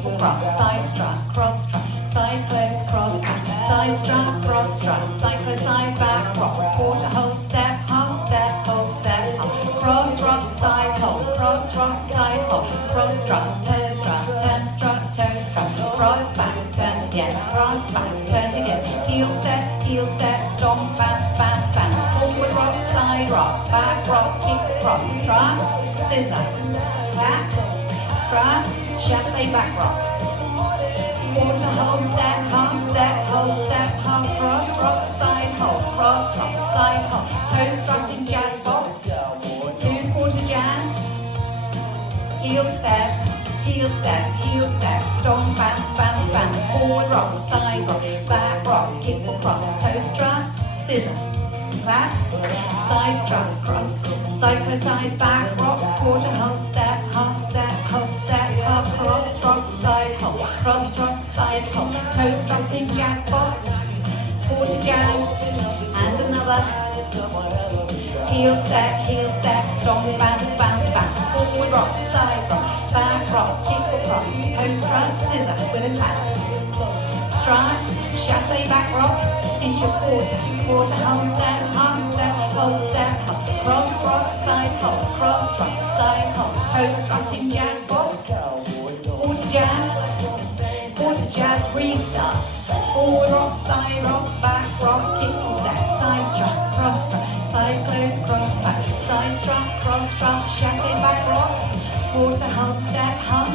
kick or cross, side strut, cross strut, side close, cross back, side strut, cross strut, side close, side back, rock, quarter hold, step, half, step, hold, step, half, cross rock, side hold, cross rock, side hold, cross strut, toe strut, turn strut, toe strut, cross back, turn together, cross back, turn together, heel step, stomp, bounce, bounce, bounce, forward rock, side rock, back rock, kick cross, struts, scissor, back, struts, chassé, back rock, quarter hold, step, half, cross rock, side hold, toe strutting jazz box, 2/4 jazz, heel step, stomp, bounce, bounce, bounce, forward rock, side rock, back rock, kick or cross, toe struts, scissor, back, side strut, cross, side close, side back rock, quarter hold, step, half, cross rock, side rock, side hold, toe strutting jazz box, quarter jazz, and another, heel step, stomp, bounce, bounce, bounce, forward rock, side rock, back rock, kick or cross, toe strut, scissor with a clap, struts, chassé, back rock, into quarter hold, step, half, cross rock, side hold, toe strutting jazz box, quarter jazz, restart, forward rock, back rock, kick or step, side strut, cross strut, side close, cross back, side strut, cross strut, chassé, back rock, quarter hold, step, half,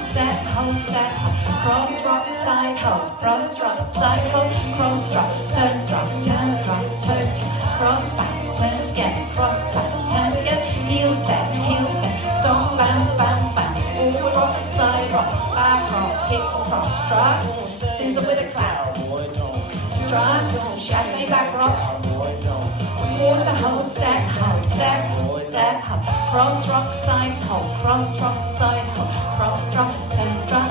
cross rock, side hold, cross strut, side hold, cross strut, turn strut, toe strut, cross back, turn together, cross back, turn together, heel step, stomp, bounce, bounce, bounce, forward rock, side rock, back rock, kick or cross, struts, scissor with a clap, struts, chassé, back rock, quarter hold, step, cross rock, side hold, cross strut, turn strut,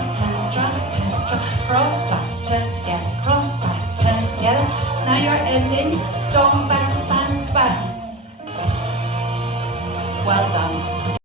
cross back, turn together, now you're ending, stomp, bounce, bounce, bounce. Well done.